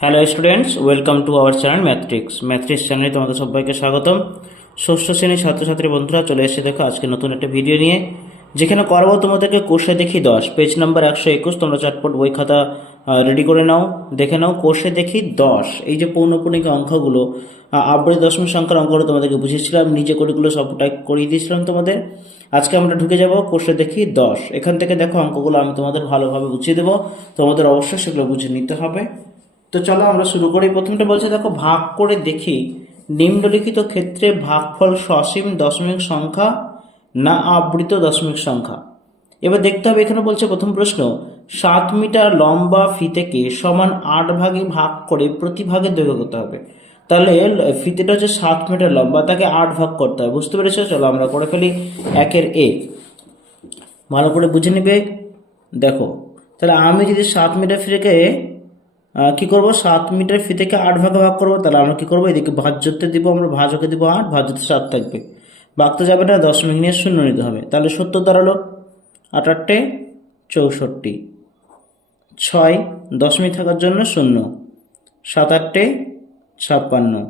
Hello students, welcome to our channel math tricks চ্যানেলে তোমাদের সবাইকে স্বাগতম। ষষ্ঠ শ্রেণীর ছাত্রছাত্রী বন্ধুরা চলে এসে দেখো আজকে নতুন একটা ভিডিও নিয়ে, যেখানে করবো তোমাদেরকে কোষে দেখি 10 পেজ নাম্বার 121। তোমরা চটপট বই খাতা রেডি করে নাও, দেখে নাও। কোষে দেখি 10, এই যে পৌনঃপুনিক অঙ্কগুলো, আবৃত দশমিক সংখ্যার অঙ্কগুলো তোমাদেরকে বুঝিয়েছিলাম, নিজে করেগুলো সব টাইপ করিয়ে দিয়েছিলাম তোমাদের। আজকে আমরা ঢুকে যাব কোষে দেখি 10। এখান থেকে দেখো অঙ্কগুলো আমি তোমাদের ভালোভাবে বুঝিয়ে দেবো, তোমাদের অবশ্যই সেগুলো বুঝে নিতে হবে। তো চলো আমরা শুরু করি। প্রথমটা বলছে দেখো, ভাগ করে দেখি নিম্নলিখিত ক্ষেত্রে ভাগফল সসীম দশমিক সংখ্যা না আবৃত দশমিক সংখ্যা। এবার দেখতে হবে, এখানে বলছে প্রথম প্রশ্ন, 7 মিটার লম্বা ফিতেকে সমান 8 ভাগে ভাগ করে প্রতি ভাগের দৈর্ঘ্য করতে হবে। তাহলে ফিতেটা হচ্ছে 7 মিটার লম্বা, তাকে 8 ভাগ করতে হবে। বুঝতে পেরেছো? চলো আমরা করে ফেলি। একের এ ভালো করে বুঝে নিবে। দেখো, তাহলে আমি যদি 7 মিটার ফিতেকে কি করব, 7 মিটার ফিতেকে 8 ভাগে ভাগ করবো। তাহলে আমরা কি করবো, এদিকে ভাজ্যতে দিব, আমরা ভাজকে দিব 8, ভাজ্যতে 7 থাকবে, ভাগ তো যাবে না, দশমিক নিয়ে শূন্য নিতে হবে। তাহলে 70 দাঁড়ালো, 8 8 64, 6 দশমিক থাকার জন্য 0, 7 8 56,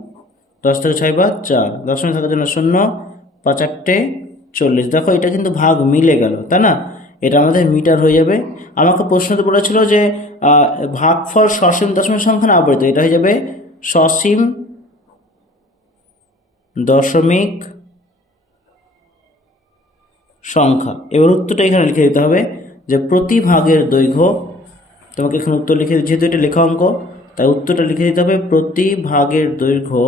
10 থেকে 6 বাদ 4, দশমিক থাকার জন্য 0, 5 8 40। দেখো এটা কিন্তু ভাগ মিলে গেল, তাই না? এটা আমাদের মিটার হয়ে যাবে। আমাকে প্রশ্নতে বলেছিল যে ভাগফল সসীম দশমিক সংখ্যা না আবৃত, এটা হয়ে যাবে সসীম দশমিক সংখ্যা। এবার উত্তরটা এখানে লিখে দিতে হবে যে প্রতি ভাগের দৈর্ঘ্য, তোমাকে এখানে উত্তর লিখে, যেহেতু এটা লেখা অঙ্ক তাই উত্তরটা লিখে দিতে হবে প্রতি ভাগের দৈর্ঘ্য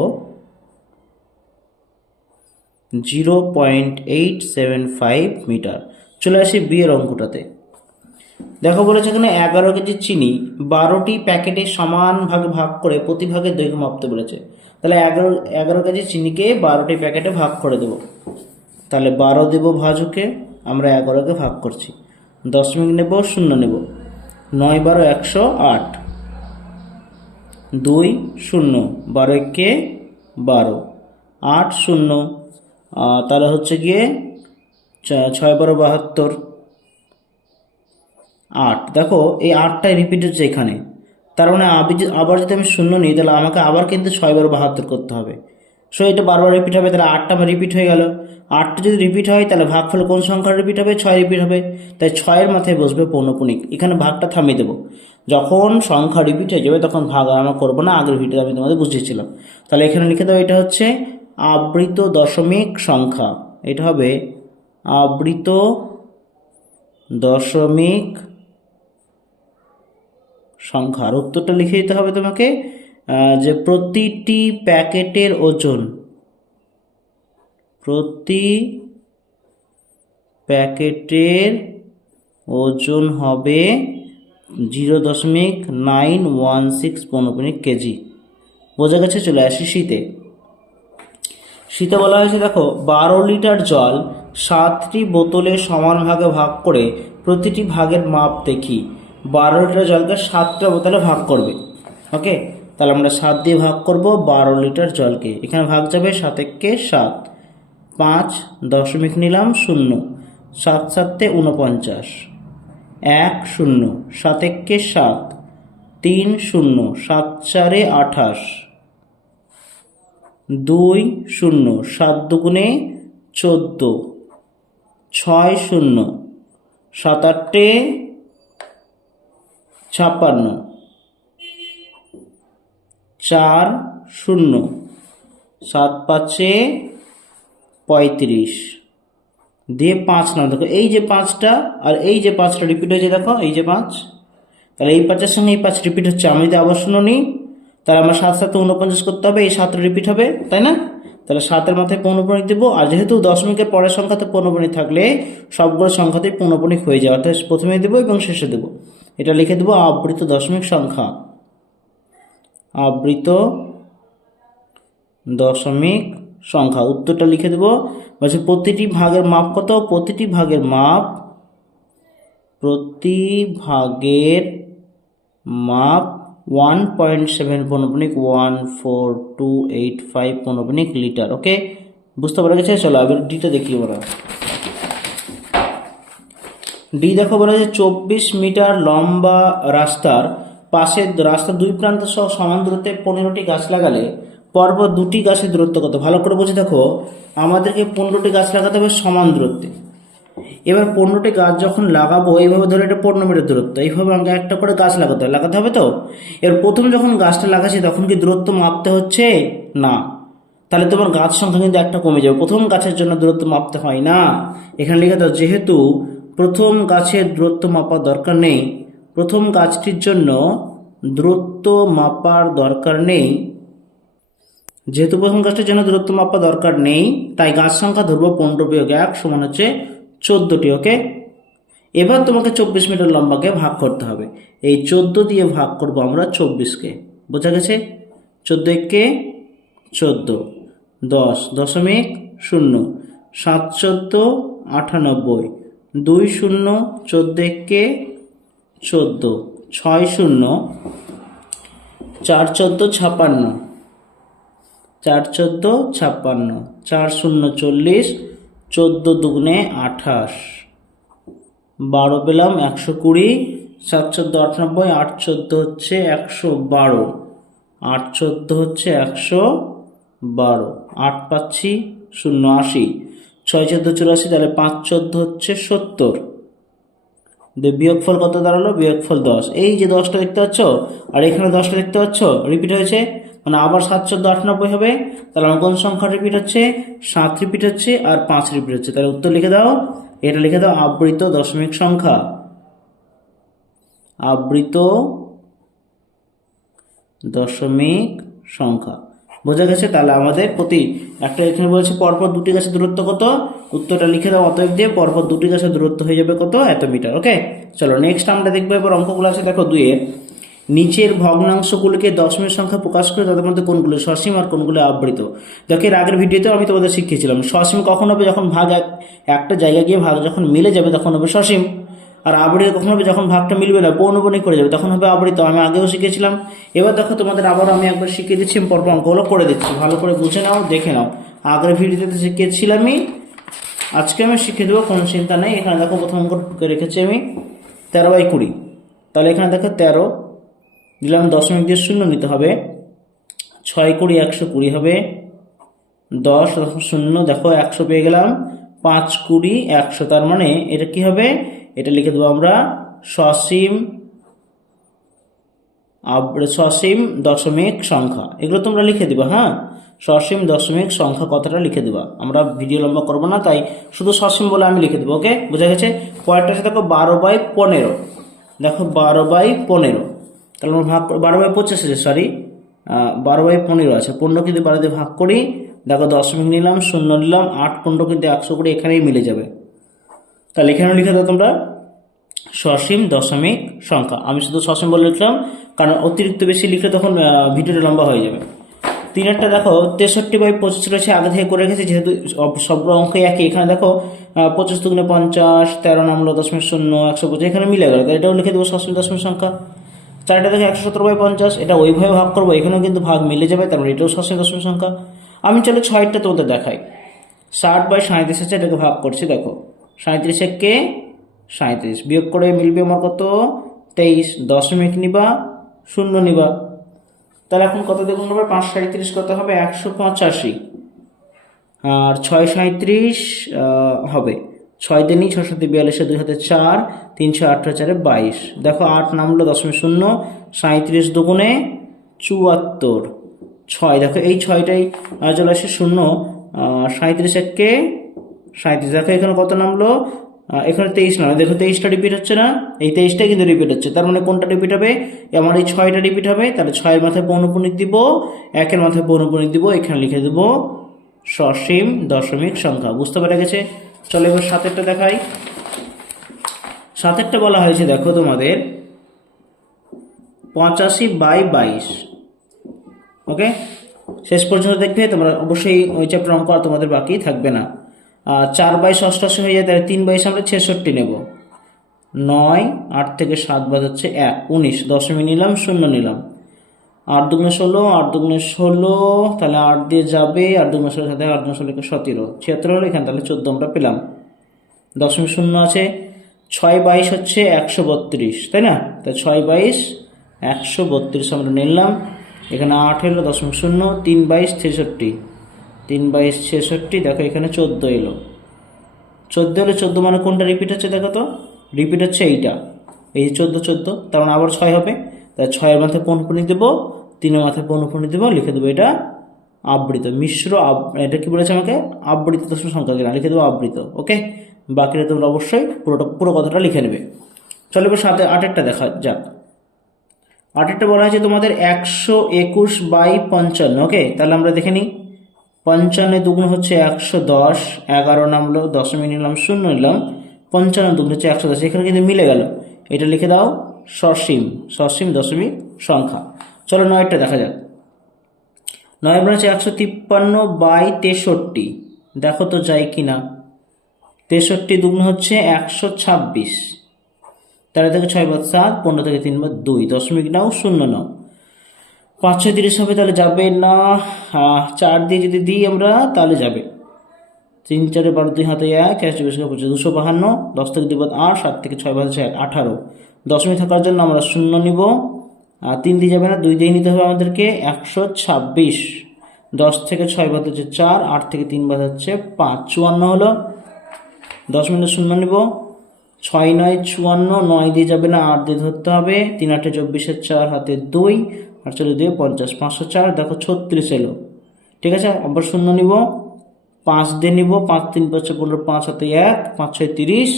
0.875 মিটার। চলে আসি বি এর অঙ্কটাতে। দেখো বলেছে এখানে 11 কেজি চিনি 12টি প্যাকেটে সমান ভাগে ভাগ করে প্রতি ভাগের দৈর্ঘ্য মাপতে বলেছে। তাহলে 11 কেজি চিনিকে 12টি প্যাকেটে ভাগ করে দেবো। তাহলে 12 দেব ভাজকে, আমরা 11কে ভাগ করছি, দশমিক নেব, 0 নেব, 9 12 108, 2 0, 12 কে 12, 8 0, তাহলে হচ্ছে গিয়ে 6 12 72, 8। দেখো এই 8টাই রিপিট হচ্ছে এখানে, তার মানে আবার যদি আমি 0 নিই তাহলে আমাকে আবার কিন্তু 6 12 72 করতে হবে। সো এটা বারবার রিপিট হবে, তাহলে 8টা আমার রিপিট হয়ে গেল। 8টা যদি রিপিট হয় তাহলে ভাগফল কোন সংখ্যা রিপিট হবে? 6 রিপিট হবে। তাই 6-এর মাথায় বসবে পৌনঃপুনিক। এখানে ভাগটা থামিয়ে দেবো, যখন সংখ্যা রিপিট হয়ে যাবে তখন ভাগ আর আমরা করবো না, আগের ভিডিওতে আমি তোমাদের বুঝিয়েছিলাম। তাহলে এখানে লিখে দেবো, এটা হচ্ছে আবৃত দশমিক সংখ্যা। এটা হবে আবৃত দশমিক সংখ্যার উত্তরটা লিখে দিতে হবে তোমাকে, যে প্রতিটি প্যাকেটের ওজন, প্রতি প্যাকেটের ওজন হবে 0.916 পৌনঃপুনিক কেজি। বোঝা গেছে? চলে আসি শীতে। শীতে বলা হয়েছে দেখো, 12 লিটার জল 7টি বোতলে সমান ভাগে ভাগ করে প্রতিটি ভাগের মাপ দেখি। 12 লিটার জলকে 7টা বোতলে ভাগ করবে। ওকে, তাহলে আমরা 7 দিয়ে ভাগ করব 12 লিটার জলকে। এখানে ভাগ যাবে 7 একে 7, 5 দশমিক নিলাম 0, 7 7 49, 1 0, 7 একে 7, 3 0, 7 4 28, 2 0, 7 দুগুণে 14, 6 0, 7 8 56, 4 0, 7 5 35 দিয়ে 5 না। দেখো এই যে 5টা আর এই যে 5টা রিপিট হয়েছে, দেখো এই যে 5, তাহলে এই 5-এর সঙ্গে এই 5 রিপিট হচ্ছে। আমি যদি আবার 0 নিই তাহলে আমার 7 7 49 করতে হবে, এই 7টা রিপিট হবে, তাই না? তাহলে 7-এর মাথায় পৌনঃপুনিক দেবো, আর যেহেতু দশমিকের পরের সংখ্যাতে পৌনঃপুনিক থাকলে সবগুলো সংখ্যাতেই পৌনঃপুনিক হয়ে যাবে, অর্থাৎ প্রথমে দেবো এবং শেষে দেবো। এটা লিখে দেবো আবৃত দশমিক সংখ্যা, আবৃত দশমিক সংখ্যা। উত্তরটা লিখে দেবো, বলছে প্রতিটি ভাগের মাপ কত? প্রতিটি ভাগের মাপ, প্রতি ভাগের মাপ 1.7 পৌনঃপুনিক 14285 পৌনঃপুনিক লিটার। ওকে, বুঝতে পারা গেছে? চলো এবার ডিটা দেখি আমরা। ডি দেখো বলা হয়েছে 24 মিটার লম্বা রাস্তার পাশের রাস্তার দুই প্রান্ত সহ সমান দূরত্বে 15টি গাছ লাগালে পরপর 2টি গাছের দূরত্ব কত? ভালো করে বুঝে দেখো, আমাদেরকে 15টি গাছ লাগাতে হবে সমান দূরত্বে। এবার 15টি গাছ যখন লাগাবো, এইভাবে ধরে এটা 15 মিটার দূরত্ব, এইভাবে আমাকে একটা করে গাছ লাগাতে হবে তো। এর প্রথম যখন গাছটা লাগাচ্ছি তখন কি দূরত্ব মাপতে হচ্ছে? না। তাহলে তোমার গাছ সংখ্যা কিন্তু একটা কমে যাবে। প্রথম গাছের জন্য দূরত্ব মাপতে হয় না। এখানে লিখে দাও, যেহেতু প্রথম গাছের দূরত্ব মাপার দরকার নেই, প্রথম গাছটির জন্য দূরত্ব মাপার দরকার নেই, যেহেতু প্রথম গাছটির জন্য দূরত্ব মাপা দরকার নেই, তাই গাছ সংখ্যা ধরবো 15 বিয়োগ 1 সমান হচ্ছে 14টি। ওকে, এবার তোমাকে 24 মিটার লম্বাকে ভাগ করতে হবে। এই 14 দিয়ে ভাগ করব আমরা 24কে। বোঝা গেছে? 14 একে 14, 10.0, 7 14 98, 2 0, 14 একে 14, 6 0, 4 14 56, 4 14 56, 4 0 40, 14 দুগুণে 28, 12 পেলাম 120, 7 14 98, 8 14 হচ্ছে 112, 8 14 হচ্ছে 112, 8 পাচ্ছি 0 80, 6 14 84, তাহলে 5 14 হচ্ছে 70। বিয়োগফল কত দাঁড়ালো? বিয়োগফল 10। এই যে 10টা দেখতে পাচ্ছ আর এখানে 10টা দেখতে পাচ্ছ, রিপিট হয়েছে, মানে আবার 7 14 98 হবে। তাহলে আমার কোন সংখ্যা রিপিট হচ্ছে? 7 রিপিট হচ্ছে আর 5 রিপিট হচ্ছে। তাহলে উত্তর লিখে দাও, এটা লিখে দাও আবৃত দশমিক সংখ্যা। আবৃত দশমিক সংখ্যা। বোঝা গেছে? তাহলে আমাদের প্রতি একটা এখানে বলছে পরপর 2টি গাছের দূরত্ব কত, উত্তরটা লিখে দাও। অতএব দিয়ে পরপর 2টি গাছের দূরত্ব হয়ে যাবে কত? এত মিটার। ওকে, চলো নেক্সট আমরা দেখবো এবার অঙ্কগুলো আছে। দেখো 2 এর নিচের ভগ্নাংশগুলিকে দশমিক সংখ্যা প্রকাশ করে তাদের মধ্যে কোনগুলো সসীম আর কোনগুলো আবৃত। দেখো এর আগের ভিডিওতেও আমি তোমাদের শিখিয়েছিলাম, সসীম কখন হবে? যখন ভাগ একটা জায়গায় গিয়ে ভাগ যখন মিলে যাবে তখন হবে সসীম। আর আবৃত কখন হবে? যখন ভাগটা মিলবে না, পৌনপণিক করে যাবে, তখন হবে আবৃত। আমি আগেও শিখেছিলাম। এবার দেখো তোমাদের আবার আমি একবার শিখিয়ে দিচ্ছি, পরপর অঙ্কগুলো করে দিচ্ছি, ভালো করে বুঝে নাও, দেখে নাও। আগের ভিডিওতে শিখিয়েছিলামই, আজকে আমি শিখিয়ে দেবো, কোনো চিন্তা নেই। এখানে দেখো প্রথম অঙ্ক রেখেছি আমি 13/20। তাহলে এখানে দেখো 13 দিলাম, দশমিক দিয়ে 0 নিতে হবে, 6 20 120 হবে, 10 0, দেখো 100 পেয়ে গেলাম, 5 20 100। তার মানে এটা কি হবে? এটা লিখে দেবো আমরা সসীম সসীম দশমিক সংখ্যা। এগুলো তোমরা লিখে দিবা। হ্যাঁ, সসীম দশমিক সংখ্যা কথাটা লিখে দিবা। আমরা ভিডিও লম্বা করবো না, তাই শুধু সসীম বলে আমি লিখে দেবো। ওকে, বোঝা গেছে? পরেরটা আছে দেখো 12/15। দেখো 12/15, তাহলে আমরা ভাগ 12/25 আছে, সরি 12/15 আছে। 15 কিন্তু 12 দিয়ে ভাগ করি, দেখো দশমিক নিলাম, 0 নিলাম, 8 15 কিন্তু 100 করে এখানেই মিলে যাবে। তাহলে এখানেও লিখে দাও তোমরা সসীম দশমিক সংখ্যা। আমি শুধু সসীম বলে লিখলাম, কারণ অতিরিক্ত বেশি লিখলে তখন ভিডিওটা লম্বা হয়ে যাবে। 3-এরটা দেখো 63/25 রয়েছে, আগে থেকে করে রেখেছি, যেহেতু সবগুলো অঙ্ক একই। এখানে দেখো 25 দুগুণে 50, 13 নামলো 0.0, 125, এখানে মিলে গেল, তাই এটাও লিখে দেবো সসীম দশমিক সংখ্যা। 4টা দেখো 117/50, এটা ওইভাবে ভাগ করবো, এখানেও কিন্তু ভাগ মিলে যাবে, তারপরে এটাও সসীম দশমিক সংখ্যা। আমি চলো 6টা তোমাদের দেখাই। 60/37 আছে, এটাকে ভাগ করছি। দেখো 37 একে 37, বিয়োগ করে মিলবে আমার কত? 23, দশমিক নিবা 0 নিবা, তাহলে এখন কত দেখুন হবে? 5 37 কত হবে? 185, আর 6 37 হবে, 6 দিনই 6 7 42, 2 হাতে 4, 3 6 8 4 22। দেখো 8 নামলো 0.0, 37 দুগুণে 74, 6, দেখো এই 6টাই চলে আসে 0, 37 একে 37। দেখো এখানে কত নামলো? এখানে 23 নামে, দেখো 23টা রিপিট হচ্ছে না, এই 23টাই কিন্তু রিপিট হচ্ছে। তার মানে কোনটা রিপিট হবে? আমার এই 6টা রিপিট হবে, তাহলে 6-এর মাথায় পৌনঃপুনিক দিব, 1-এর মাথায় পৌনঃপুনিক দিব, এখানে লিখে দেবো সসীম দশমিক সংখ্যা। বুঝতে পেরে গেছে? চলো এবার 7-এরটা দেখাই। 7-এরটা বলা হয়েছে দেখো তোমাদের 85/22। ওকে, শেষ পর্যন্ত দেখবে তোমরা, অবশ্যই ওই চ্যাপ্টার অঙ্ক আর তোমাদের বাকি থাকবে না। 4/88 হয়ে যায়, তাহলে 3/22 আমরা 66 নেব। 9, 8 থেকে 7 বাদ হচ্ছে 1, 19, দশমিক নিলাম, 0 নিলাম, 8 দুগুণে 16, 8 দুগুণে 16, তাহলে 8 দিয়ে যাবে, 8 দুগুণে 16 সাথে 8 দুগুণে 16 17, 76 হলো, এখানে তাহলে 14 আমরা পেলাম। দশমিক 0 আছে, 6/22 হচ্ছে 132, তাই না? তাই 6/22 132 আমরা নিলাম। এখানে 8 এলো 0.0, 3 22 63, 3 22 66, দেখো এখানে 14 এলো। 14 হলে 14 মানে কোনটা রিপিট হচ্ছে দেখো তো, রিপিট হচ্ছে এইটা, এই যে 14 14, তার মানে আবার 6 হবে, তাই 6 এর মাথায় পৌনঃপুনিক দেবো, 3 এর মাথায় পৌনঃপুনিক দেবো, লিখে দেবো এটা আবৃত মিশ্র। এটা কি বলেছে আমাকে, আবৃত দশমিক সংখ্যা কিনা, লিখে দেবো আবৃত। ওকে, বাকিটা তোমরা অবশ্যই পুরো কথাটা লিখে নেবে। চলো এবার 8-এরটা দেখা যাক। 8-এরটা বলা হয়েছে তোমাদের 121/55। ওকে, তাহলে আমরা দেখে নিই। 55 দুগুণ হচ্ছে 110, 11 নামলো, দশমিক নিলাম, 0 নিলাম, 55 দুগুণ হচ্ছে 110, এখানে কিন্তু মিলে গেল। এটা লিখে দাও সসীম দশমিক সংখ্যা। চলো 9-টা দেখা যাক। 9 হচ্ছে 153/63, দেখো তো যায় কিনা। 63 দুগুণ হচ্ছে 126, তাহলে থেকে 6 বাদ 7, 15 থেকে 3 বাদ 2, দশমিক নাও, 0 নাও, 5 6 30 হবে, তাহলে যাবে না। 4 দিয়ে যদি দিই আমরা তাহলে যাবে। 3 4 12, 2 হাতে 1, 1 24 252, 10 থেকে 2 বাদ 8, 7 থেকে 6 বাদ 6 18, দশমিক থাকার জন্য আমরা 0 নিব। 3 দিয়ে যাবে না, 2 দিয়ে নিতে হবে আমাদেরকে 126, 10 থেকে 6 বাদ হচ্ছে 4, 8 থেকে 3 বাদ হচ্ছে 5, 54 হলো। 10 মিনিটে 0 নিব, 6 9 54, 9 দিয়ে যাবে না, 8 দিয়ে ধরতে হবে, 3 8 24, 4 হাতে 2, আর 4 দিয়ে 50, 504, দেখো 36 এলো। ঠিক আছে, আবার 0 নিব, 5 দিয়ে নিব, 5 3 5 15, 5 হাতে 1, 5 6 30,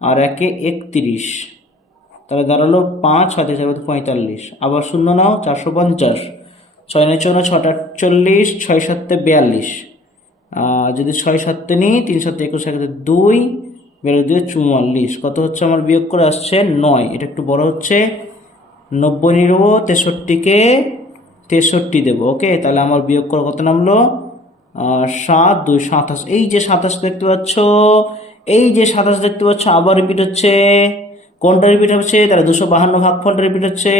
আর 1 31, তাহলে দাঁড়ালো 5 হাতে 4 45, আবার 0 নাও, 450, 6 9 54, 6 48, 6 7 42, যদি 6 7 নিই, 3 7 21, 1 2, 2 44, কত হচ্ছে আমার বিয়োগ করে আসছে 9। এটা একটু বড় হচ্ছে, 90 নিয়ে নেবো, 63-কে 63 দেবো। ওকে, তাহলে আমার বিয়োগ করে কত নামলো, 7 2 27। এই যে 27 দেখতে পাচ্ছ, এই যে 27 দেখতে পাচ্ছ, আবার রিপিট হচ্ছে। কোনটা রিপিট হচ্ছে, তাহলে 252 ভাগফলটা রিপিট হচ্ছে।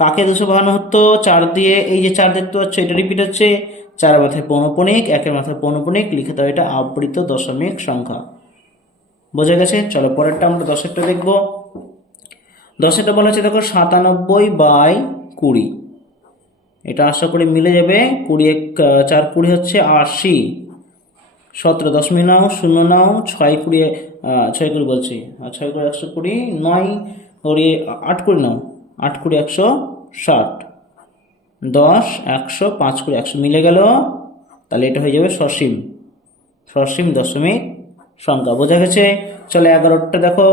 কাকে 252 হতো, 4 দিয়ে, এই যে 4 দেখতে পাচ্ছ, এটা রিপিট হচ্ছে। 4 মাথায় পৌনঃপুনিক, 1 মাথায় পৌনঃপুনিক, লিখে দাও এটা আবৃত দশমিক সংখ্যা। বোঝা গেছে? চলো পরেরটা আমরা 10-এরটা দেখবো। 10-এরটা বলা হচ্ছে দেখো 97/20, এটা আশা করি মিলে যাবে। 20 1 4 20 হচ্ছে 80, 17 দশমিক নাও, 0 নাও, 6 20 6 20 বলছি, 6 20 120, 9 20 8 20 নাও, 8 20 160, 10 100, 5 20 100 মিলে গেল। তাহলে এটা হয়ে যাবে সসীম দশমিক সংখ্যা। বোঝা গেছে? চলো 11-টা দেখো।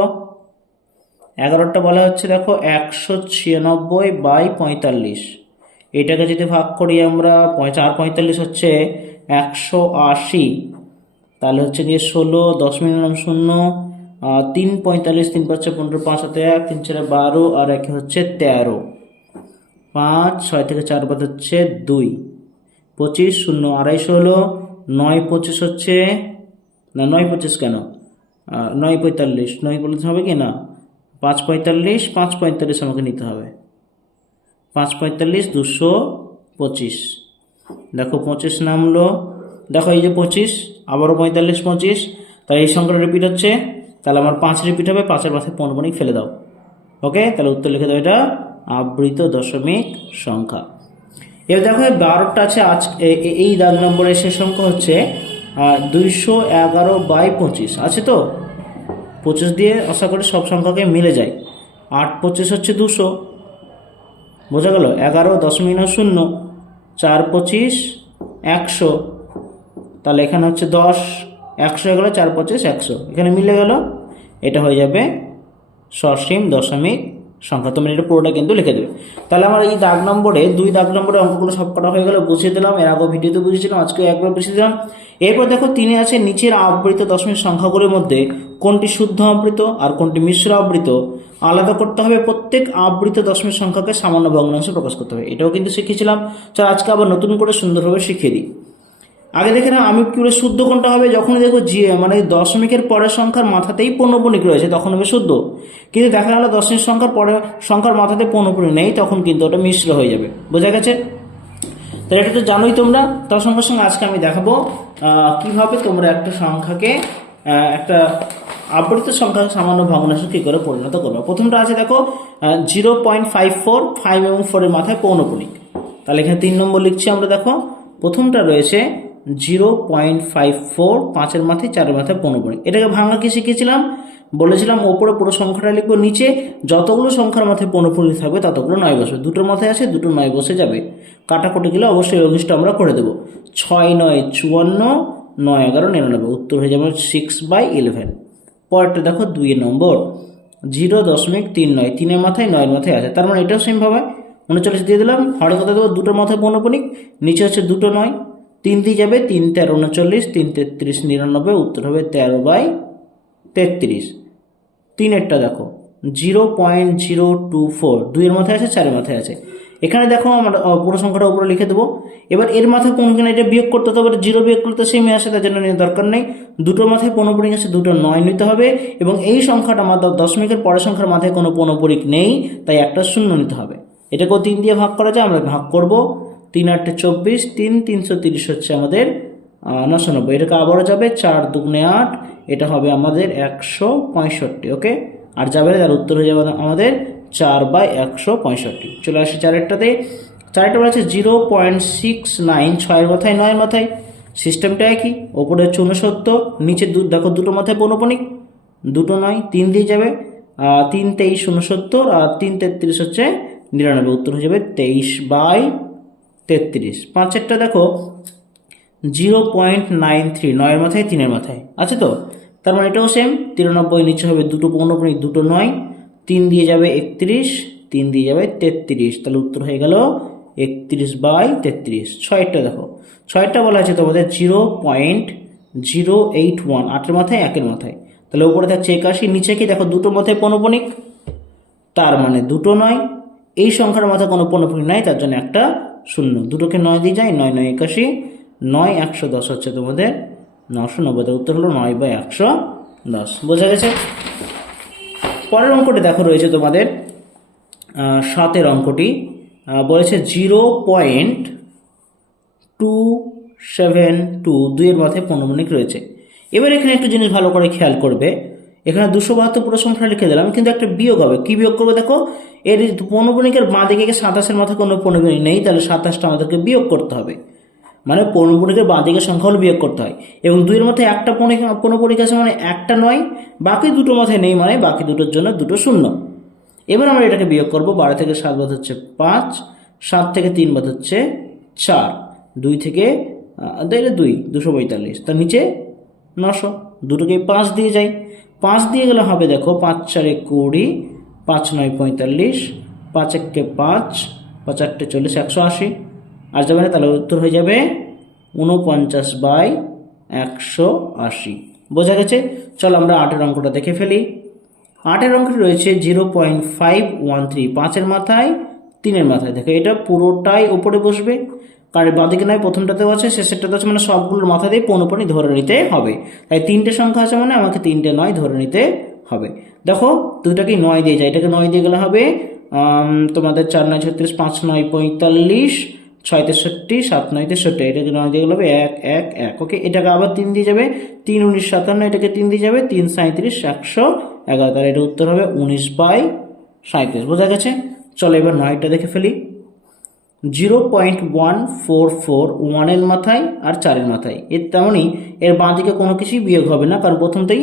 11-টা বলা হচ্ছে দেখো 196/45, এটাকে যদি ভাগ করি আমরা, 4 45 হচ্ছে 180, তাহলে হচ্ছে গিয়ে 16, 10 মিনিট 0, 3 45, 3 5 15, 5 হাতে 1, 3 4 12, আর 1 হচ্ছে 13, 5 6 থেকে 4 বাদ হচ্ছে 2, 25 0 250 হলো। 9 25 হচ্ছে না, 9 25 কেন, 9 45, 9 45 হবে কি না, 5 45, 5 45 আমাকে নিতে হবে, 5 45 225, দেখো 25 নামলো। দেখো এই যে 25, আবারও 45 25, তাহলে এই সংখ্যাটা রিপিট হচ্ছে, তাহলে আমার 5 রিপিট হবে, 5-এর মাথায় পৌনঃপুনিক ফেলে দাও। ওকে, তাহলে উত্তর লিখে দাও এটা আবৃত দশমিক সংখ্যা। এবার দেখো 12টা আছে, আজ এই দাগ নম্বরের শেষ সংখ্যা হচ্ছে 211/25 আছে তো। 25 দিয়ে আশা করি সব সংখ্যাকে মিলে যায়। 8 25 হচ্ছে 200, বোঝা গেল। 11 দশমিক 0, 4 25 100, তাহলে এখানে হচ্ছে 10, 100 হয়ে গেলো, 4 25 100, এখানে মিলে গেল। এটা হয়ে যাবে সসীম দশমিক সংখ্যা। তোমরা এটা পুরোটা কিন্তু লিখে দেবে। তাহলে আমার এই দাগ নম্বরে 2 দাগ নম্বরে অঙ্কগুলো সব করা হয়ে গেল, বুঝিয়ে দিলাম। এর আগে ভিডিওতে বুঝিয়েছিলাম, আজকে একবার বুঝিয়ে দিলাম। এরপর দেখো 3 আছে, নিচের আবৃত দশমিক সংখ্যাগুলির মধ্যে কোনটি শুদ্ধ আবৃত আর কোনটি মিশ্র আবৃত আলাদা করতে হবে। প্রত্যেক আবৃত দশমিক সংখ্যাকে সামান্য ভগ্নাংশে প্রকাশ করতে হবে, এটাও কিন্তু শিখিয়েছিলাম। চল আজকে আবার নতুন করে সুন্দরভাবে শিখিয়ে দিই। আগে দেখে না আমি কি বলে, শুদ্ধ কোনটা হবে, যখন দেখো মানে দশমিকের পরের সংখ্যার মাথাতেই পৌনঃপুনিক রয়েছে তখন হবে শুদ্ধ। কিন্তু দেখা গেল দশমিক সংখ্যার পরে সংখ্যার মাথাতে পৌনঃপুনিক নেই, তখন কিন্তু ওটা মিশ্র হয়ে যাবে। বোঝা গেছে? তাহলে এটা তো জানোই তোমরা। তার সঙ্গে সঙ্গে আজকে আমি দেখাবো কিভাবে তোমরা একটা সংখ্যাকে একটা আবৃত সংখ্যাকে সামান্য ভগ্নাংশে কি করে পরিণত করবে। প্রথমটা আছে দেখো 0.54, 5 এবং 4 এর মাথায় পৌনঃপুনিক। তাহলে এখানে 3 নম্বর লিখছি আমরা। দেখো প্রথমটা রয়েছে 0.54, 5 মাথায় 4 মাথায় পৌনঃপুনিক। এটাকে ভাঙা কি শিখেছিলাম, বলেছিলাম ওপরে পুরো সংখ্যাটা লিখবো, নিচে যতগুলো সংখ্যার মাথায় পৌনঃপুনিক থাকবে ততগুলো 9 বসবে। দুটোর মাথায় আছে, দুটো 9 বসে যাবে। কাটাকুটি গেলে অবশ্যই লঘিষ্ঠ আমরা করে দেবো। 6 9 54, 9 11 99, উত্তর হয়ে যাবে 6/11। পরেরটা দেখো 2 নম্বর 0.39, 3 মাথায় 9 মাথায় আছে, তার মানে এটাও সেম ভাবে 39 দিয়ে দিলাম। হরে কথা দেবো, দুটোর মাথায় পৌনঃপুনিক, নিচে হচ্ছে দুটো 9, 3 দিয়ে যাবে, 3 13 39, 3 33 99, উত্তর হবে 13/33। 3এরটা দেখো 0.024, 2 মাথায় আছে, 4 মাথায় আছে। এখানে দেখো আমরা পুরো সংখ্যাটা উপরে লিখে দেবো। এবার এর মাথায় কোনখানে এটা বিয়োগ করতে হবে, 0 বিয়োগ করতে সেমই আসে, তার জন্য দরকার নেই। দুটোর মাথায় পৌনঃপুনিক আছে, দুটো 9 নিতে হবে, এবং এই সংখ্যাটা দশমিকের পরের সংখ্যার মাথায় কোনো পৌনঃপুনিক নেই, তাই একটা শূন্য নিতে হবে। এটাকেও 3 দিয়ে ভাগ করা যায়, আমরা ভাগ করব। 3 8 24, 3 330 হচ্ছে আমাদের 990। এটাকে আবারও যাবে, 4 2 8, এটা হবে আমাদের 165। ওকে, আর যাবে, তার উত্তর হয়ে যাবে আমাদের 4/165। চলে আসি 4এরটাতে। 4এটা বলেছে 0.69, 6 মাথায় 9 মাথায়, সিস্টেমটা একই। ওপরে হচ্ছে 69, নিচে দেখো দুটো মাথায় পৌনঃপুনিক, দুটো 9, 3 দিয়ে যাবে, 3 23 69, আর 3 33 হচ্ছে 99, উত্তর হয়ে যাবে 23/33। 5এরটা দেখো 0.93, 9 মাথায় 3 মাথায় আছে তো, তার মানে এটাও সেম। 93, নিচে হবে দুটো পৌনঃপুনিক, দুটো 9, 3 দিয়ে যাবে 31, 3 দিয়ে যাবে 33, তাহলে উত্তর হয়ে গেল 31/33। 6এরটা দেখো, 6এরটা বলা আছে তোমাদের 0.081, 8 মাথায় 1 মাথায়, তাহলে উপরে থাকছে 81, নিচে কি দেখো দুটো মাথায় পৌনঃপুনিক, তার মানে দুটো 9, এই সংখ্যার মাথায় কোনো পৌনঃপুনিক নাই, তার জন্য একটা শূন্য। দুটোকে 9 দিয়ে যায়, 9 9 81, 9 110 হচ্ছে তোমাদের 990, উত্তর হলো 9/110। বোঝা গেছে। পরের অঙ্কটি দেখো রয়েছে তোমাদের 7এর অঙ্কটি, বলেছে 0.272, 2 মাথায় পৌনঃপুনিক রয়েছে। এবার এখানে একটু জিনিস ভালো করে খেয়াল করবে, এখানে 272 পুরো সংখ্যা লিখে দিলাম, কিন্তু একটা বিয়োগ হবে। কি বিয়োগ করবো দেখো, এর পৌনঃপুনিকের বাঁ দিকে 27-এর মাথায় কোনো পৌনঃপুনিক নেই, তাহলে 27টা আমাদেরকে বিয়োগ করতে হবে। মানে পৌনঃপুনিকের বাঁ দিকের সংখ্যা হলো বিয়োগ করতে হয়, এবং 2-এর মাথায় একটা পৌনঃপুনিক আছে, মানে একটা 9, বাকি দুটো মাথায় নেই, মানে বাকি দুটোর জন্য দুটো শূন্য। এবার আমরা এটাকে বিয়োগ করবো। 12 থেকে 7 বাদ হচ্ছে 5, 7 থেকে 3 বাদ হচ্ছে 4, 2 থেকে 2 245, তার নিচে 900, দুটোকে 5 দিয়ে যাই, 5 দিয়ে গেলে হবে দেখো 5 4 20, 5 9 45, 5 1 5, 5 8 40, 180, আর যাবে না, তাহলে উত্তর হয়ে যাবে 49/180। বোঝা গেছে। চলো আমরা 8এর অঙ্কটা দেখে ফেলি। 8এর অঙ্কটি রয়েছে 0.513, 5-এর মাথায় 3-এর মাথায়। দেখো এটা পুরোটাই উপরে বসবে, কারণ বাঁদিকে নয়, প্রথমটাতেও আছে, শেষেরটাতে আছে, মানে সবগুলোর মাথা দিয়ে পৌনঃপুনিক ধরে নিতে হবে। তাই 3টে সংখ্যা আছে, মানে আমাকে 3টে 9 ধরে নিতে হবে। দেখো দুটাকে 9 দিয়ে যায়, এটাকে 9 দিয়ে গেলে হবে তোমাদের 4 9 36, 5 9 45, 6 63, 7 9 63, এটাকে 9 দিয়ে গেলে হবে 1 1 1। ওকে, এটাকে আবার 3 দিয়ে যাবে, 3 19 57, এটাকে 3 দিয়ে যাবে, 3 37 111, তাহলে এটা উত্তর হবে 19/37। বোঝা গেছে। চলো এবার 9টা দেখে ফেলি। 0.144, 1-এর মাথায় আর 4-এর মাথায়, এর তেমনই এর বাঁ দিকে কোনো কিছুই বিয়োগ হবে না, কারণ প্রথমতেই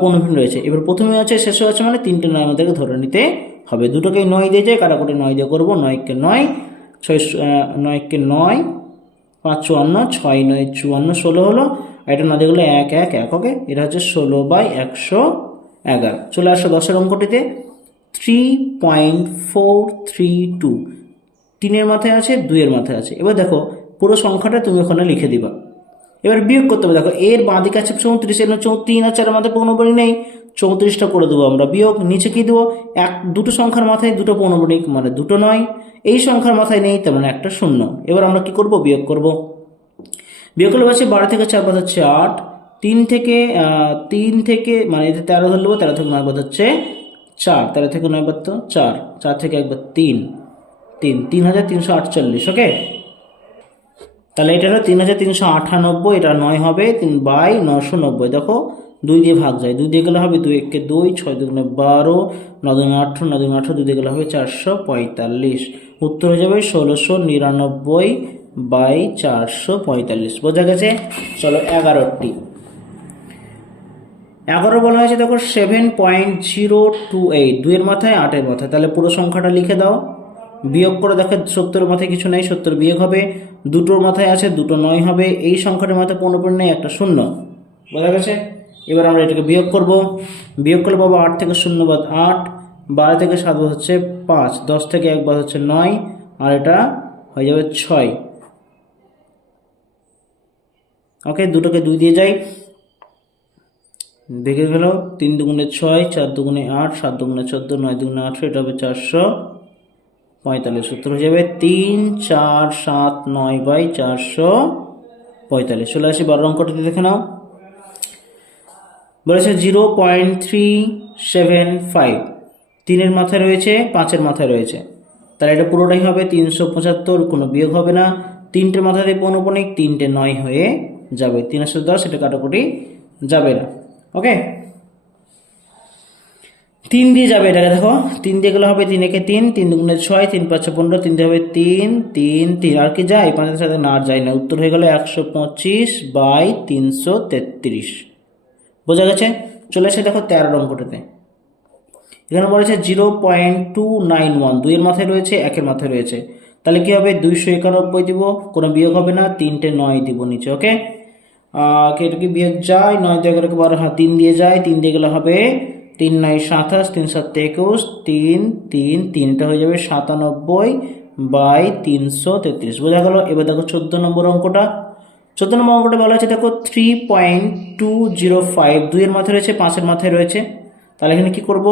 পৌনঃপুনিক রয়েছে। এবার প্রথমে আছে, শেষে আছে, মানে 3টে 9 আমাদেরকে ধরে নিতে হবে। দুটোকে 9 দিয়ে যায়, কাটাকুটি 9 দিয়ে করবো, 9 কে 9, 9 কে 9, 5 54, 6 9 54, 16 হলো, আর এটা 9 দিয়ে গেলে 1 1 1। ওকে, এটা হচ্ছে 16/111। চলে আসো 10-এর অঙ্কটিতে। 3.432, 3-এর মাথায় আছে, 2-এর মাথায় আছে। এবার দেখো পুরো সংখ্যাটা তুমি ওখানে লিখে দিবা। এবার বিয়োগ করতে হবে। দেখো এর বাঁ দিকে আছে 34, এর 3 আর 4-এর মাথায় পৌনঃপুনিক নেই, 34টা করে দেবো আমরা বিয়োগ। নিচে কি দেবো, দুটো সংখ্যার মাথায় দুটো পৌনঃপুনিক, মানে দুটো 9, এই সংখ্যার মাথায় নেই, তার মানে একটা শূন্য। এবার আমরা কি করব, বিয়োগ করব। বিয়োগ করলে পাচ্ছি 12 থেকে 4 বাদ হচ্ছে 8, 3 থেকে মানে এতে 13 ধরে নেবো, 13 থেকে 9 বাদ হচ্ছে 4, 13 থেকে 9 বাদ তো 4, 4 থেকে একবার 3, 3348। ওকে, তাহলে এটা হলো 3398, এটা 9 হবে 3/990। দেখো 2 দিয়ে ভাগ যায়, 2 দিয়ে গেলে হবে 2 1 2, 6 2 12, 9 2 18, 9 2 18, 2 দিয়ে গেলে হবে 445। উত্তর হয়ে যাবে 1699 বাই 445। বোঝা গেছে? চলো 11টি। 11 বলা হয়েছে দেখো 7.028, 2 এর মাথায় 8 এর মাথায়, তাহলে পুরো সংখ্যাটা লিখে দাও। বিয়োগ করে দেখো 70 এর মাথায় কিছু নেই, 70 বিয়োগ হবে, দুটোর মাথায় আছে, দুটো 9 হবে, এই সংখ্যাটার মাথায় 15 নেই, একটা শূন্য। বোঝা গেছে? এবার আমরা এটাকে বিয়োগ করব। বিয়োগ করলে পাবো 8 থেকে 0 বাদ 8, 12 থেকে 7 বাদ হচ্ছে 5, 10 থেকে 1 বাদ হচ্ছে 9, আর এটা হয়ে যাবে 6। ওকে, দুটোকে 2 দিয়ে যাই, দেখে গেল 3 দুগুণে 6, 4 দুগুণে 8, 7 দুগুণে 14, 9 দুগুণে 18, এটা হবে 445। উত্তর হয়ে যাবে 3 4 7 9 বাই 445। চলে আসি 12 অঙ্কটি দেখে নাও। বলেছে 0.375, 3 এর মাথায় রয়েছে, 5 এর মাথায় রয়েছে, তাহলে এটা পুরোটাই হবে 375, কোনো বিয়োগ হবে না। 3টের মাথায় দিয়ে পৌনঃপুনিক, 3টে 9 হয়ে যাবে, 310, এটা কাটাকুটি যাবে না। ওকে, 3 দিয়ে যাবে, এটাকে দেখো 3 দিয়ে গেলে হবে 3 একে 3, 3 দুগুণে 6, 3 5 15, 3 দিয়ে হবে 3 3 3, আর কি যায় 5-এর সাথে না আর যায় না। উত্তর হয়ে গেল 125 বাই 333। বোঝা গেছে? চলে এসে দেখো 13 অঙ্কটাতে। এখানে বলেছে 0.291, 2 এর মাথায় রয়েছে, 1 এর মাথায় রয়েছে, তাহলে কি হবে 291 দিব, কোনো বিয়োগ হবে না, 3টে 9 দিব নিচে। ওকে, এটা কি বিয়োগ যায়, 9 দিয়ে গেলে 12, হ্যাঁ 3 দিয়ে যায়, 3 দিয়ে গেলে হবে 3 9 27, 3 7 21, 3 3 3, এটা হয়ে যাবে 97 বাই 333। বোঝা গেল? এবার দেখো 14 নম্বর অঙ্কটা। 14 নম্বর অঙ্কটা বলা হচ্ছে দেখো 3.205, 2 এর মাথায় রয়েছে, 5 এর মাথায় রয়েছে, তাহলে এখানে কি করব,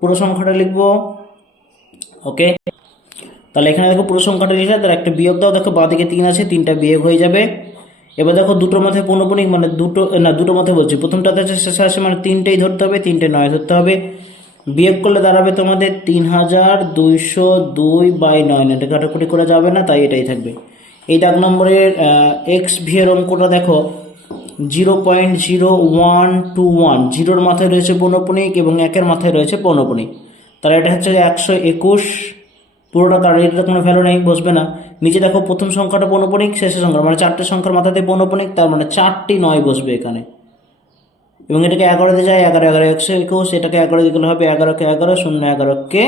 পুরো সংখ্যাটা লিখবো। ওকে, তাহলে এখানে দেখো পুরো সংখ্যাটা লিখলে তার একটা বিয়োগ দাও, দেখো বাঁদিকে 3 আছে, 3টা বিয়োগ হয়ে যাবে। এবার দেখো দুটোর মাথায় পৌনঃপুনিক, মানে দুটো মাথায় বলছি, প্রথমটাতে আছে শেষে আসে, মানে 3টেই ধরতে হবে, 3টে 9 ধরতে হবে। বিয়োগ করলে দাঁড়াবে তোমাদের 3202 বাই 9, এটা কাটাকুটি করা যাবে না, তাই এটাই থাকবে। এই দাগ নম্বরের এক্স ভি এর অঙ্কটা দেখো 0.0121, 0-র মাথায় রয়েছে পৌনঃপুনিক এবং 1-এর মাথায় রয়েছে পৌনঃপুনিক, তাহলে এটা হচ্ছে 121 পুরোটা, কারণ এটা কোনো ভ্যালু নেই, বসবে না। নিচে দেখো প্রথম সংখ্যাটা পৌনঃপুনিক, শেষের সংখ্যা মানে 4টে সংখ্যার মাথাতে পৌনঃপুনিক, তার মানে 4টি 9 বসবে এখানে, এবং এটাকে 11 দিয়ে যায়, 11 11 121, এটাকে 11 দিয়ে গেলে হবে 11 কে 11, 0 11 কে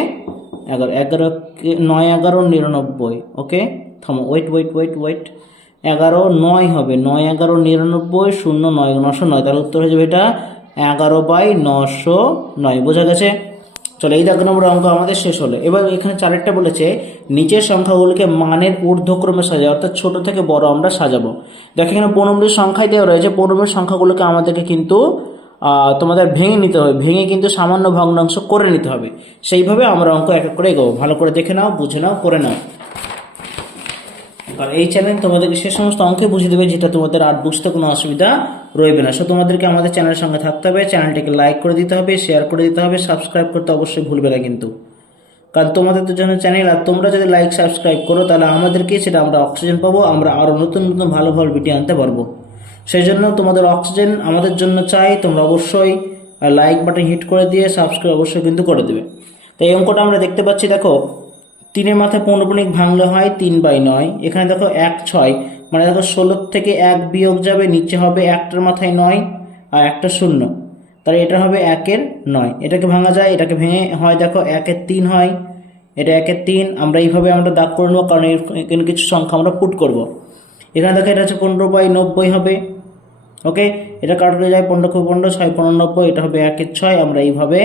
11, 11 কে 9 11 99। ওকে, থামো, ওয়েট ওয়েট ওয়েট ওয়েট, 11 9 হবে, 9 11 99, 0 9 909, তার উত্তর হয়ে যাবে এটা 11 বাই 909। বোঝা গেছে? চলো, এই 11 নম্বর অঙ্ক আমাদের শেষ হলো। এবার এখানে 4টা বলেছে নিচের সংখ্যাগুলোকে মানের ঊর্ধ্বক্রমে সাজাও, অর্থাৎ ছোট থেকে বড় আমরা সাজাবো। দেখো এখানে 15 সংখ্যায় দেওয়া রয়েছে, 15 সংখ্যাগুলোকে আমাদেরকে কিন্তু তোমাদের ভেঙে নিতে হবে, ভেঙে কিন্তু সামান্য ভগ্নাংশ করে নিতে হবে। সেইভাবে আমরা অঙ্ক এক এক করে এগোবো। ভালো করে দেখে নাও, বুঝে নাও, করে নাও। আর এই চ্যানেল তোমাদেরকে সে সমস্ত অঙ্কে বুঝিয়ে দেবে যেটা তোমাদের আর বুঝতে কোনো অসুবিধা রইবে না। সো তোমাদেরকে আমাদের চ্যানেলের সঙ্গে থাকতে হবে, চ্যানেলটিকে লাইক করে দিতে হবে, শেয়ার করে দিতে হবে, সাবস্ক্রাইব করতে অবশ্যই ভুলবে না কিন্তু, কারণ তোমাদের তো জন্য চ্যানেল, আর তোমরা যদি লাইক সাবস্ক্রাইব করো তাহলে আমাদেরকে সেটা আমরা অক্সিজেন পাবো, আমরা আরও নতুন নতুন ভালো ভালো ভিডিও আনতে পারবো। সেই জন্য তোমাদের অক্সিজেন আমাদের জন্য চাই, তোমরা অবশ্যই লাইক বাটন হিট করে দিয়ে সাবস্ক্রাইব অবশ্যই কিন্তু করে দেবে। তো এই অঙ্কটা আমরা দেখতে পাচ্ছি, দেখো 3-এর মাথায় পৌনঃপুনিক ভাঙলে হয় 3 বাই 9, এখানে দেখো 1 6, মানে দেখো 16 থেকে 1 বিয়োগ যাবে, নিচে হবে 1টার মাথায় 9 আর 1টা 0, তাহলে এটা হবে 1-এর 9, এটাকে ভাঙা যায়, এটাকে ভেঙে হয় দেখো 1-এর 3 হয়, এটা 1-এর 3, আমরা এইভাবে আমরা দাগ করে নেবো, কারণ এখানে কিছু সংখ্যা আমরা পুট করব। এখানে দেখো এটা হচ্ছে 15 বাই 90 হবে। ওকে, এটা কাটলে যায় 15 × 15 6 15 90, এটা হবে 1-এর 6, আমরা এইভাবে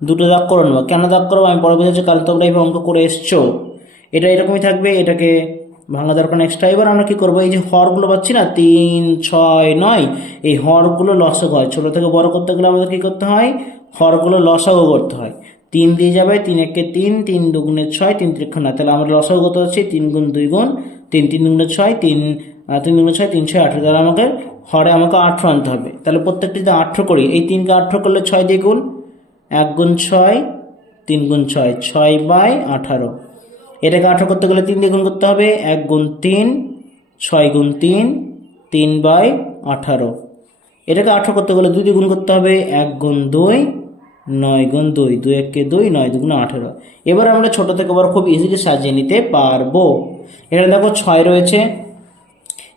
দুটো দাগ করে নেবো। কেন দাগ করবো আমি পরে বুঝেছি, কারণ তোমরা এইভাবে অঙ্ক করে এসছো, এটা এরকমই থাকবে, এটাকে ভাঙা দরকার এক্সট্রা। এবার আমরা কি করবো, এই যে হরগুলো পাচ্ছি না 3 6 9, এই হরগুলো লসাগু হয়, ছোট থেকে বড় করতে গেলে আমাদের কি করতে হয়, হরগুলো লসাগু করতে হয়। 3 দিয়ে যাবে, 3 1 3, 3 2 6, 3 3 9, তাহলে আমরা লসাগু কত হচ্ছে 3 × 2 × 3, 3 2 6, 3 3 2 6, 3 6 18, তাহলে আমাকে হরে আমাকে 18 আনতে হবে। তাহলে প্রত্যেকটিতে 18 করি, এই 3কে 18 করলে 6 দিয়ে গুণ, 1 × 6 3 × 6 6 বাই 18, এটাকে 18 করতে গেলে 3 দিয়ে গুণ করতে হবে, 1 × 3 6 × 3 3 বাই 18। এটাকে 18 করতে গেলে 2 দিয়ে গুণ করতে হবে, 1 গুণ 2 9 গুণ 2, 2 1 2, 9 2 18। এবার আমরা ছোট থেকে বড় খুব ইজিলি সাজিয়ে নিতে পারবো। এখানে দেখো 6 রয়েছে,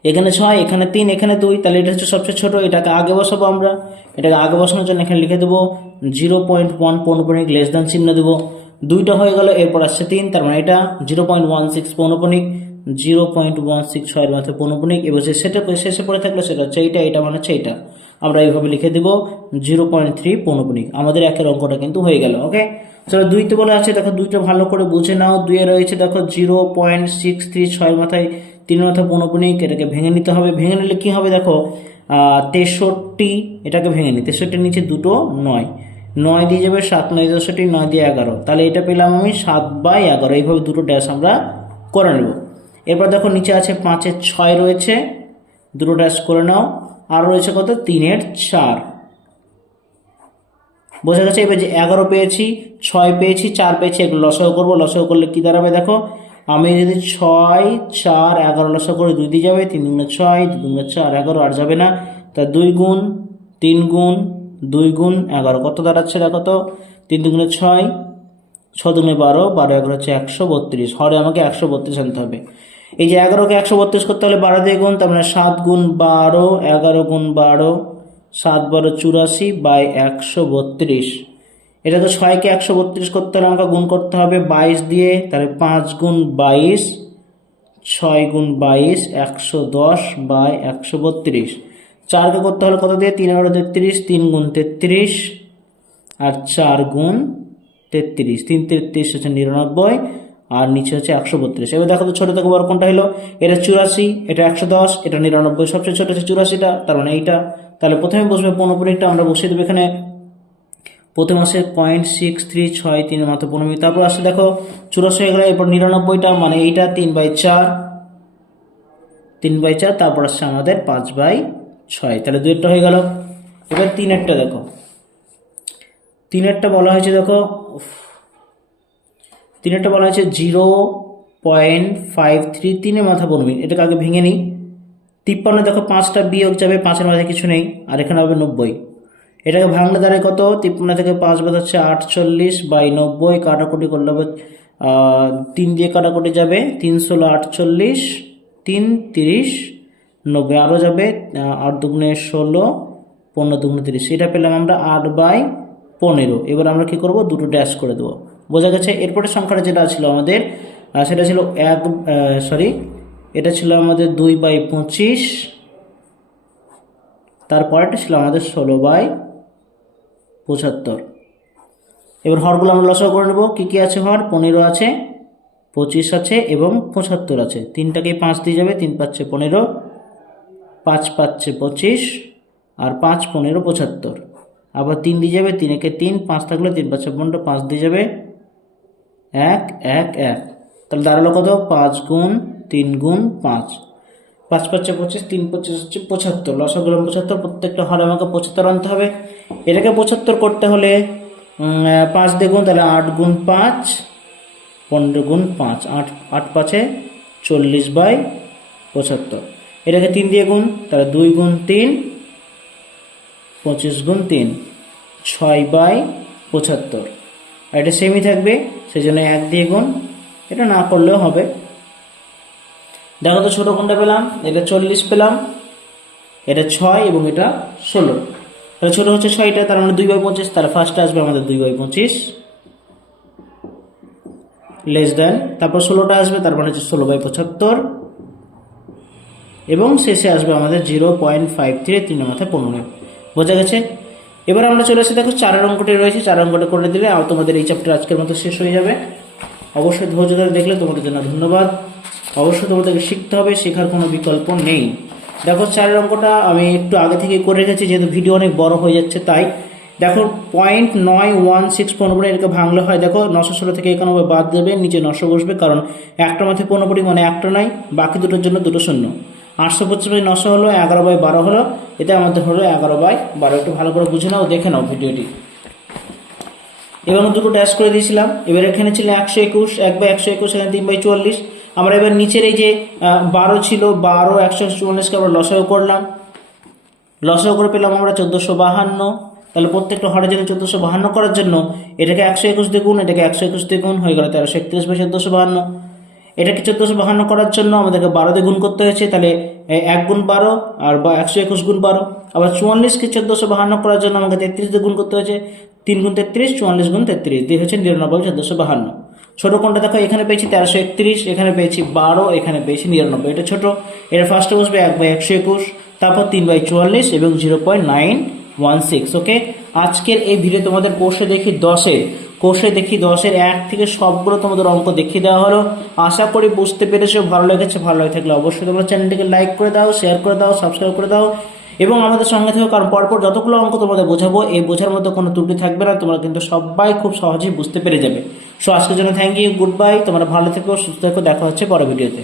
এখানে 6, এখানে 3, এখানে 2, তাহলে এটা হচ্ছে সবচেয়ে ছোট, এটাকে আগে বসাবো আমরা। এটাকে আগে বসানোর জন্য এখানে লিখে দেবো 0.1 পৌনঃপুনিক লেস দেন চিহ্ন দেবো। 2টা হয়ে গেল, এরপর আসছে 3, তার মানে এটা 0.16 পৌনঃপুনিক, 0.16 6 মাত্র পৌনঃপুনিক। এবার সেটা শেষে পড়ে থাকলে সেটা হচ্ছে এইটা, এটা মানে হচ্ছে এইটা। আমরা এইভাবে লিখে দেবো 0.3 পৌনঃপুনিক। আমাদের একের অঙ্কটা কিন্তু হয়ে গেল। ওকে, চলো 2তে বলা আছে, দেখো 2টা ভালো করে বুঝে নাও। 2 এ রয়েছে দেখো 0.63 6 মাথায় 3 মাথা পৌনঃপুনিক। এটাকে ভেঙে নিতে হবে, ভেঙে নিলে কি হবে দেখো 63, এটাকে ভেঙে নিই, 63 নিচে দুটো 9, 9 দিয়ে যাবে 7 9 63, 9 দিয়ে 11, তাহলে এটা পেলাম আমি 7/11। এইভাবে দুটো ড্যাশ আমরা করে নেব। এরপর দেখো নিচে আছে 5 এর 6 রয়েছে, দুটো ড্যাশ করে নাও। আর রয়েছে কত 3 এর 4, বোঝা গেছে। এবার যে 11 পেয়েছি, 6 পেয়েছি, 4 পেয়েছি, এগুলো লসাগু করবো। লসাগু করলে কি দাঁড়াবে দেখো, আমি যদি 6 4 11 লসাগু করে 2 দিয়ে যাবে, 3 গুণে 6 2 গুণে 4 11, আর যাবে না। তা 2 গুণ 3 গুণ 2 গুণ 11 কত দাঁড়াচ্ছে দেখো তো, 3 দুগুণে 6, 6 দুগুণে 12, 12 11 হচ্ছে 132। হরে আমাকে 132 আনতে হবে। এই যে 11কে 132 করতে হলে 12 দিয়ে গুণ, তার মানে 7 গুণ 12, 11 গুণ 12, 7 12 84/132। এটাকে 6কে 132 করতে হলে আমাকে গুণ করতে হবে 22 দিয়ে, তাহলে 5 গুণ 22, 6 গুণ 22, 110/132। 4কে করতে হলে কত দিয়ে, 3 11 33, 3 গুণ 33, আর 4 গুণ 33, 3 33 হচ্ছে 99, আর নিচে হচ্ছে 132। এবার দেখো তো ছোট থেকে বড় কোনটা হলো, এটা 84, এটা 110, এটা 99, সবচেয়ে ছোট হচ্ছে 84টা, তার মানে এইটা। তাহলে প্রথমে বসবে পৌনঃপুনিকটা, আমরা বসিয়ে দেবো এখানে। প্রথম আসে 0.6363 মাত্র পৌনঃপুনিক, তারপর আসে দেখো 84 হয়ে গেল, এরপর 99টা মানে এইটা 3/4, 3/4, তারপর আসছে আমাদের 5/6, তাহলে 2টা হয়ে গেল। এবার 3-এরটা দেখো, 3-এরটা বলা হয়েছে দেখো, 3-এরটা বলা হয়েছে 0.533 মাথা পৌনঃপুনিক। এটাকে আগে ভেঙে নিই। 53 দেখো 5টা বিয়োগ যাবে, 5-এর মাথায় কিছু নেই, আর এখানে হবে 90। এটাকে ভাঙলে দাঁড়ায় কত, 53 থেকে 5 বাদ হচ্ছে 48/90, কাটাকুটি করলে হবে 3 দিয়ে কাটাকুটি যাবে, 3 16 48, 3 30 90, আরও যাবে 8 দুগুণে 16, 15 দুগুণে 30, এটা পেলাম আমরা 8/15। এবার আমরা কি করব, দুটো ড্যাশ করে দেবো। বোঝা গেছে। এরপরে সংখ্যাটা যেটা ছিল আমাদের, সেটা ছিল এটা ছিল আমাদের 2/25, তারপরেটা ছিল আমাদের 16/75। এবার হরগুলো আমরা লসাগু করে নেব। কি কি আছে হর, 15 আছে, 25 আছে এবং 75 আছে। 3টাকে 5 দিয়ে যাবে, 3 5 15, 5 5 25, আর 5 15 75। আবার 3 দিয়ে যাবে, 3 একে 3, 5 থাকলে 3 5 15, 5 দিয়ে যাবে 1 1 1, তাহলে দাঁড়ালো কত 5 গুণ 3 গুণ 5, 5 5 25, 3 25 হচ্ছে 75, লসাগু 75, প্রত্যেকটা হরে আমাকে 75 আনতে হবে। এটাকে 75 করতে হলে 5 দিয়ে গুণ, তাহলে 8 গুণ 5, 15 গুণ 5, 8 8 5 40/75। এটাকে 3 দিয়ে গুণ, তাহলে 2 গুণ 3, 25 গুণ 3, 6/75। আর এটা সেমই থাকবে, সেই জন্য 1 দিয়ে গুণ, এটা না করলেও হবে। দেখো তো ছোটো কোনটা পেলাম, এটা 40 পেলাম, এটা 6 এবং এটা 16। তাহলে ছোটো হচ্ছে 6টা, তার মানে 2/25, তাহলে ফার্স্টে আসবে আমাদের 2/25 লেস দেন, তারপর 16টা আসবে, তার মানে হচ্ছে 16/75, এবং শেষে আসবে আমাদের 0.533 মাথায় 15। বোঝা গেছে। এবার আমরা চলে আসি দেখো 4 অঙ্কটি রয়েছে, 4 অঙ্কটি করে দিলে তোমাদের এই চ্যাপ্টার আজকের মতো শেষ হয়ে যাবে। অবশ্যই ধৈর্য ধরে দেখলে তোমাদের জন্য ধন্যবাদ। অবশ্যই তোমাদেরকে শিখতে হবে, শেখার কোনো বিকল্প নেই। দেখো 4 অঙ্কটা আমি একটু আগে থেকে করে রেখেছি, যেহেতু ভিডিও অনেক বড় হয়ে যাচ্ছে তাই। দেখো 0.916 পৌনঃপুনিক, এটাকে ভাঙলে হয় দেখো 916 থেকে 91 বাদ দেবে, নিচে 900 বসবে, কারণ একটা মাথায় পৌনঃপুনিক মানে একটা নয়, বাকি দুটোর জন্য দুটো শূন্য। 825/900 হলো, 11/12 হলো, এটা আমাদের হলো 11/12। একটু ভালো করে বুঝে নাও, দেখে নাও ভিডিওটি। এবার দুটো ড্যাশ করে দিয়েছিলাম। এবার এখানে ছিল 121, 1/121, এখানে 3/44। আমরা এবার নিচের এই যে 12 ছিল, 12 144কে আমরা লসাগু করলাম, লসাগু করে পেলাম আমরা 1452। তাহলে প্রত্যেকটা হরের জন্য 1452 করার জন্য এটাকে 121 দিয়ে গুণ, এটাকে 121 দিয়ে গুণ, হয়ে গেল 1331/1452। এটাকে 1452 করার জন্য আমাদেরকে 12 দিয়ে গুণ করতে হয়েছে, তাহলে 1 গুণ 12 আর 121 গুণ 12। আবার 44কে 1452 করার জন্য আমাকে 33 দিয়ে গুণ করতে হয়েছে, 3 গুণ 33, 44 গুণ 33 দিয়ে হচ্ছে 99/1452। ছোট কোনটা দেখো, এখানে পেয়েছি 1331, এখানে পেয়েছি 12, এখানে পেয়েছি 99। এটা ছোট, এটা ফার্স্টে বসবে 1/121, তারপর 3/44 এবং 0.916। ওকে, আজকের এই ভিডিও তোমাদের কোষে দেখি 10-এর 1 থেকে সবগুলো তোমাদের অঙ্ক দেখিয়ে দেওয়া হলো। আশা করি বুঝতে পেরেছো, ভালো লেগেছে। ভালো লেগে থাকলে অবশ্যই তোমরা চ্যানেলটিকে লাইক করে দাও, শেয়ার করে দাও, সাবস্ক্রাইব করে দাও এবং আমাদের সঙ্গে থেকো, কারণ পরপর যতগুলো অঙ্ক তোমাদের বোঝাবো এই বোঝার মধ্যে কোনো ত্রুটি থাকবে না, তোমরা কিন্তু সবাই খুব সহজেই বুঝতে পেরে যাবে। সো আজকের জন্য থ্যাংক ইউ, গুড বাই, তোমরা ভালো থেকো, সুস্থ থেকো, দেখা হচ্ছে পরের ভিডিওতে।